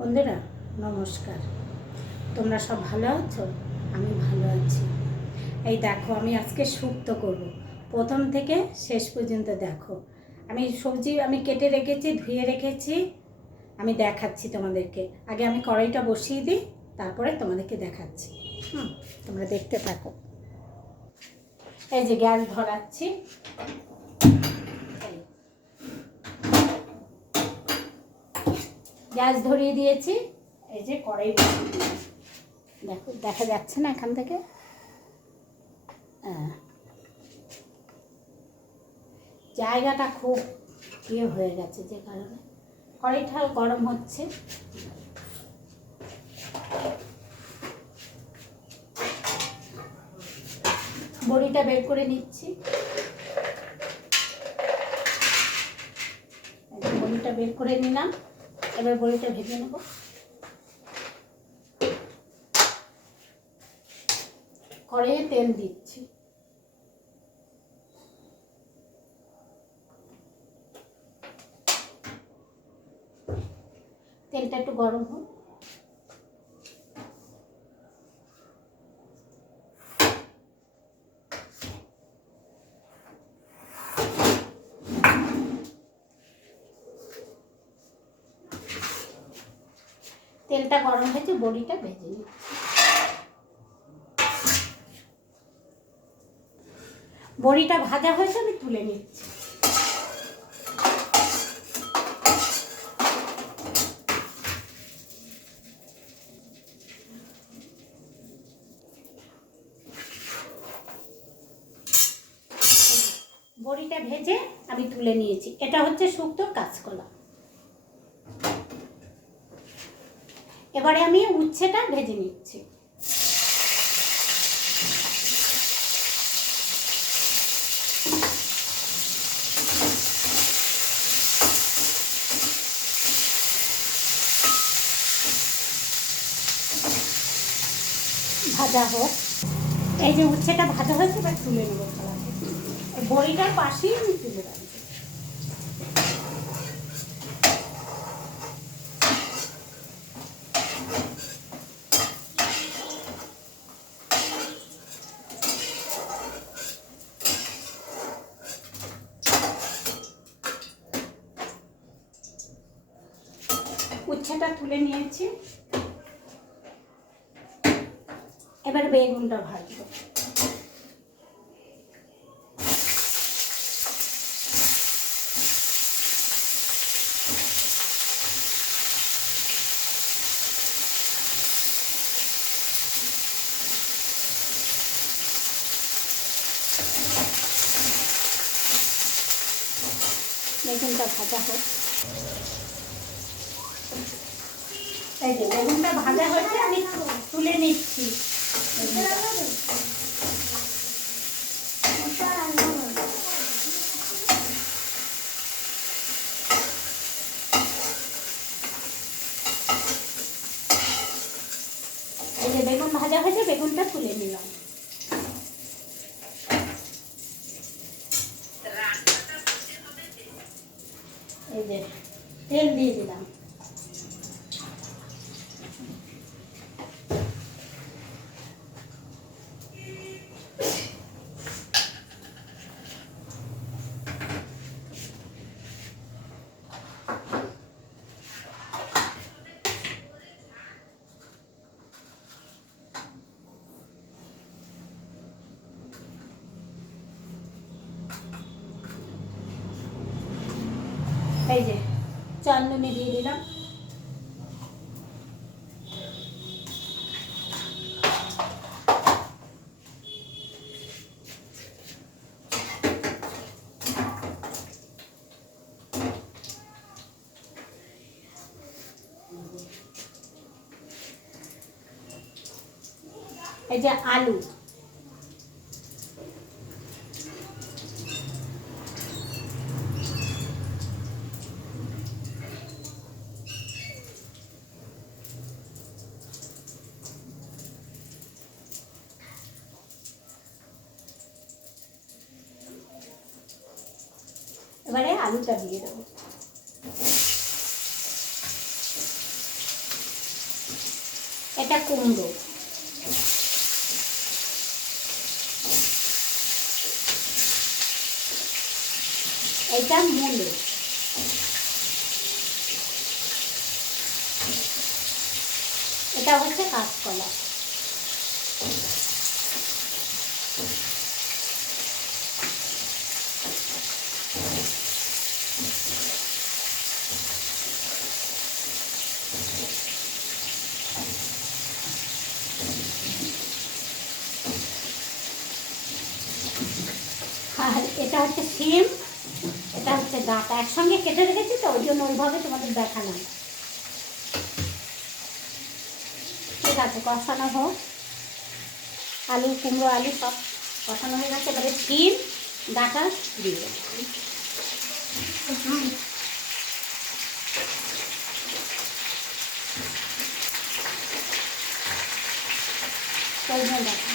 বন্ধুরা নমস্কার। তোমরা সব ভালো আছো? আমি ভালো আছি। এই দেখো, আমি আজকে শুক্তো করব। প্রথম থেকে শেষ পর্যন্ত দেখো। আমি সবজি কেটে রেখেছি, ধুয়ে রেখেছি। আমি দেখাচ্ছি তোমাদেরকে। আগে আমি কড়াইটা বসিয়ে দিই, তারপরে তোমাদেরকে দেখাচ্ছি। তোমরা দেখতে থাকো। এই যে গ্যাস ধরাচ্ছি, গ্যাস ধরিয়ে দিয়েছি। এই যে কড়াই বসিয়ে দিয়েছি, দেখো দেখা যাচ্ছে না এখান থেকে? জায়গাটা খুব হয়ে গেছে, যে কারণে কড়াইটা গরম হচ্ছে। বড়িটা বের করে নিচ্ছি। বড়িটা বের করে নিলাম, এবার বড়িটা ভেজে নেব। কড়াইয়ে তেল দিচ্ছি। তেলটা একটু গরম হোক। তেলটা গরম হয়েছে, বড়িটা ভেজে নিচ্ছি। বড়িটা ভাজা হয়েছে, আমি তুলে নিচ্ছি। বড়িটা ভেজে আমি তুলে নিয়েছি। এটা হচ্ছে শুক্তোর কাঁচকলা। এবারে আমি উচ্ছেটা ভেজে নিচ্ছি। ভাজা হোক। এই যে উচ্ছেটা ভাজা হয়েছে, এবার তুলে নেবো থালাতে। বড়িটার পাশেই আমি তুলে রাখবো। উচ্ছেটা তুলে নিয়েছি, এবার বেগুনটা ভাজবো। বেগুনটা ভাজা হোক। এই যে বেগুনটা ভাজা হয়েছে, আমি তুলে নিচ্ছি। এই যে বেগুন ভাজা হয়েছে, বেগুনটা তুলে নিলাম। এই যে তেল দিয়ে দিলাম। এই যে চালনুনি দিয়ে দিলাম। এই যে আলু, এবারে আলুটা দিয়ে দেবো। এটা কুমড়ো, এটা মূলো, এটা হচ্ছে কাঁচকলা। আর এটা হচ্ছে শিম, এটা হচ্ছে ডাঁটা, একসঙ্গে কেটে রেখেছি তো ওই জন্য ওইভাবে তোমাদের দেখালাম। ঠিক আছে, কষানো হোক, আলু কুমড়ো আলু সব কষানো হয়ে গেছে। এবারে শিম ডাঁটা দিয়ে দেবো। ডাঁটা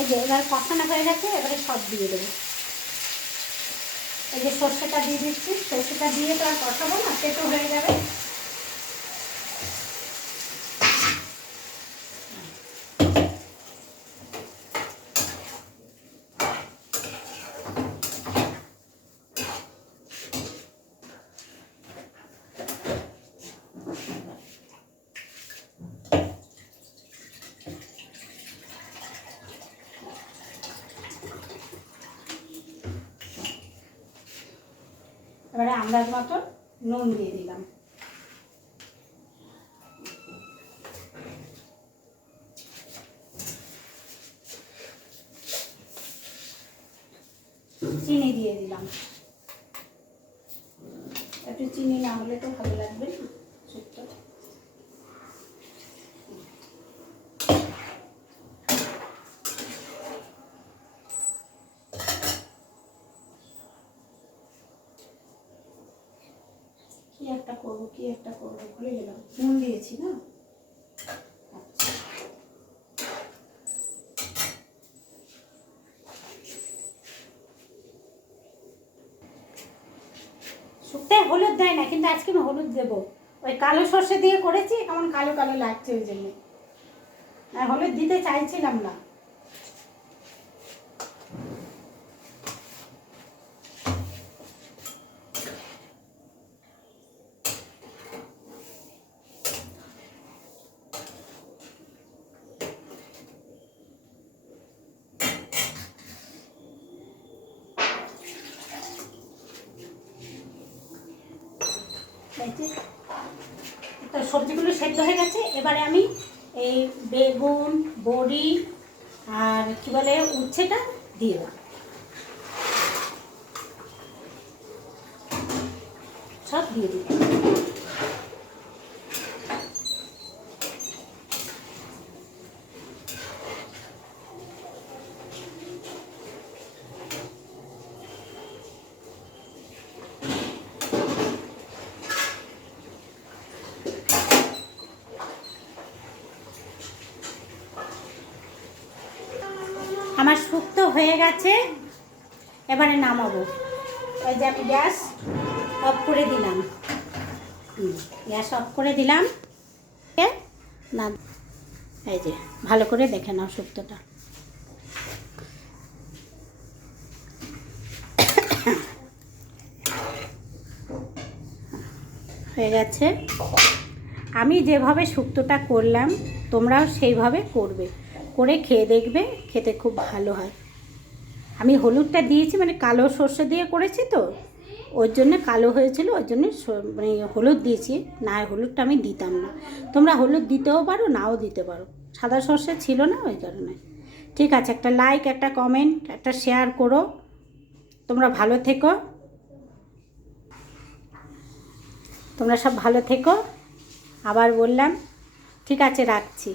এই যে এবার কষানো হয়ে গেছে, এবারে সব দিয়ে দেবো। এই যে সর্ষেটা দিয়ে দিচ্ছি, সর্ষেটা দিয়ে তো আর কষাবো না, তেতো হয়ে যাবে। এবারে আন্দাজ মতো নুন দিয়ে দিলাম। চিনি দিয়ে দিলাম, একটু চিনি না হলে তো ভালো লাগবে না স্যুপটা। কি একটা করবো ভুলে গেলাম, নুন দিয়েছি না। শুক্তায় হলুদ দেয় না, কিন্তু আজকে আমি হলুদ দেবো। ওই কালো সর্ষে দিয়ে করেছি, কেমন কালো কালো লাগছে ওই জন্য, আর হলুদ দিতে চাইছিলাম না। তো সবজিগুলো সেদ্ধ হয়ে গেছে, এবারে আমি এই বেগুন বড়ি আর কি বলে উচ্ছেটা দিয়ে দেবো, সব দিয়ে দিই। আমার শুক্তো হয়ে গেছে, এবারে নামাবো। এই যে আমি গ্যাস অফ করে দিলাম, গ্যাস অফ করে দিলাম। না এই যে ভালো করে দেখে নাও শুক্তোটা। হয়ে গেছে। আমি যেভাবে শুক্তোটা করলাম তোমরাও সেইভাবে করবে, করে খেয়ে দেখবে, খেতে খুব ভালো হয়। আমি হলুদটা দিয়েছি মানে কালো সর্ষে দিয়ে করেছি তো ওর জন্য কালো হয়েছিল, ওর জন্য মানে হলুদ দিয়েছি, না হলুদটা আমি দিতাম না। তোমরা হলুদ দিতেও পারো নাও দিতে পারো, সাদা সর্ষে ছিল না ওই কারণে। ঠিক আছে, একটা লাইক একটা কমেন্ট একটা শেয়ার করো। তোমরা ভালো থেকো, তোমরা সব ভালো থেকো। আবার বললাম, ঠিক আছে রাখছি।